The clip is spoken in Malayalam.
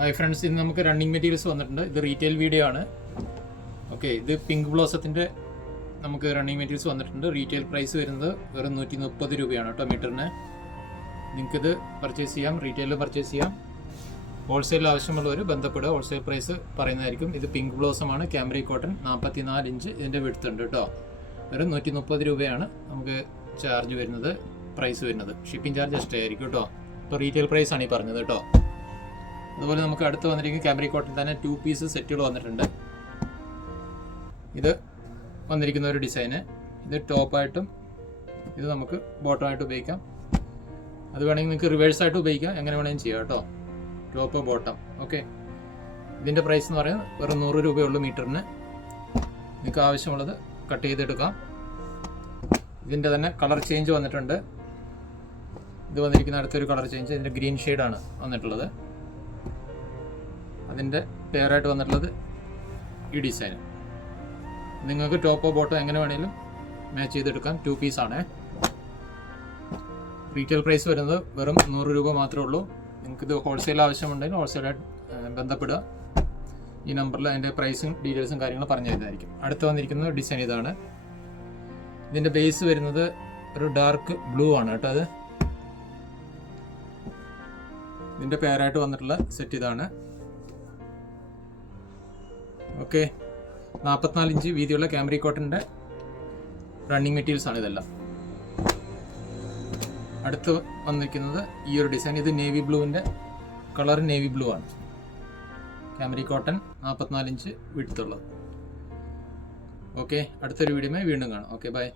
ഹായ് ഫ്രണ്ട്സ്, ഇന്ന് നമുക്ക് റണ്ണിങ് മെറ്റീരിയൽസ് വന്നിട്ടുണ്ട്. ഇത് റീറ്റെയിൽ വീഡിയോ ആണ്. ഓക്കെ, ഇത് പിങ്ക് ബ്ലോസത്തിൻ്റെ നമുക്ക് റണ്ണിങ് മെറ്റീരിയൽസ് വന്നിട്ടുണ്ട്. റീറ്റെയിൽ പ്രൈസ് വരുന്നത് വെറും 130 രൂപയാണ് കേട്ടോ മീറ്ററിന്. നിങ്ങൾക്കിത് പർച്ചേസ് ചെയ്യാം, റീറ്റെയിലിൽ പർച്ചേസ് ചെയ്യാം. ഹോൾസെയിൽ ആവശ്യമുള്ളവർ ബന്ധപ്പെടുക, ഹോൾസെയിൽ പ്രൈസ് പറയുന്നതായിരിക്കും. ഇത് പിങ്ക് ബ്ലോസമാണ്, ക്യാമറി കോട്ടൺ, 44 ഇഞ്ച് ഇതിൻ്റെ വിഡ്ത്ത് ഉണ്ട് കേട്ടോ. വെറും 130 രൂപയാണ് നമുക്ക് ചാർജ് വരുന്നത്, പ്രൈസ് വരുന്നത്. ഷിപ്പിംഗ് ചാർജ് എക്സ്ട്രാ ആയിരിക്കും കേട്ടോ. ഇപ്പോൾ റീറ്റെയിൽ പ്രൈസാണ് ഈ പറഞ്ഞത് കേട്ടോ. അതുപോലെ നമുക്ക് അടുത്ത് വന്നിരിക്കുന്ന ക്യാമറി കോട്ടൺ തന്നെ 2 പീസ് സെറ്റുകൾ വന്നിട്ടുണ്ട്. ഇത് വന്നിരിക്കുന്ന ഒരു ഡിസൈന്, ഇത് ടോപ്പായിട്ടും ഇത് നമുക്ക് ബോട്ടമായിട്ട് ഉപയോഗിക്കാം. അത് വേണമെങ്കിൽ നിങ്ങൾക്ക് റിവേഴ്സായിട്ട് ഉപയോഗിക്കാം, എങ്ങനെ വേണമെങ്കിലും ചെയ്യാം കേട്ടോ. Top bottom. ഓക്കെ, ഇതിൻ്റെ പ്രൈസ് എന്ന് പറയുന്നത് വെറും 100 രൂപയുള്ളൂ മീറ്ററിന്. നിങ്ങൾക്ക് ആവശ്യമുള്ളത് കട്ട് ചെയ്തെടുക്കാം. ഇതിൻ്റെ തന്നെ കളർ ചേഞ്ച് വന്നിട്ടുണ്ട്. ഇത് വന്നിരിക്കുന്ന അടുത്തൊരു കളർ ചേഞ്ച്, ഇതിൻ്റെ ഗ്രീൻ ഷെയ്ഡാണ് വന്നിട്ടുള്ളത്. അതിൻ്റെ പെയറായിട്ട് വന്നിട്ടുള്ളത് ഈ ഡിസൈൻ. നിങ്ങൾക്ക് ടോപ്പോ ബോട്ടോ എങ്ങനെ വേണമെങ്കിലും മാച്ച് ചെയ്തെടുക്കാം. 2 പീസാണ്. റീറ്റെയിൽ പ്രൈസ് വരുന്നത് വെറും 100 രൂപ മാത്രമേ ഉള്ളൂ. നിങ്ങൾക്കിത് ഹോൾസെയിൽ ആവശ്യമുണ്ടെങ്കിൽ ഹോൾസെയിലായിട്ട് ബന്ധപ്പെടുക. ഈ നമ്പറിൽ അതിൻ്റെ പ്രൈസും ഡീറ്റെയിൽസും കാര്യങ്ങളും പറഞ്ഞു തരുന്നതായിരിക്കും. അടുത്ത് വന്നിരിക്കുന്ന ഡിസൈൻ ഇതാണ്. ഇതിൻ്റെ ബേസ് വരുന്നത് ഒരു ഡാർക്ക് ബ്ലൂ ആണ് കേട്ടോ. അത് ഇതിൻ്റെ പെയറായിട്ട് വന്നിട്ടുള്ള സെറ്റ് ഇതാണ്. ഓക്കെ, 44 ഇഞ്ച് വീതിയുള്ള ക്യാമറി കോട്ടൻ്റെ റണ്ണിങ് മെറ്റീരിയൽസ് ആണ് ഇതെല്ലാം. അടുത്ത് വന്നിരിക്കുന്നത് ഈ ഒരു ഡിസൈൻ. ഇത് നേവി ബ്ലൂവിൻ്റെ കളർ, നേവി ബ്ലൂ ആണ്. ക്യാമറി കോട്ടൺ, 44 ഇഞ്ച് വിഡ്ത്തുള്ളത്. ഓക്കെ, അടുത്തൊരു വീഡിയോയുമായി വീണ്ടും കാണാം. Okay, by.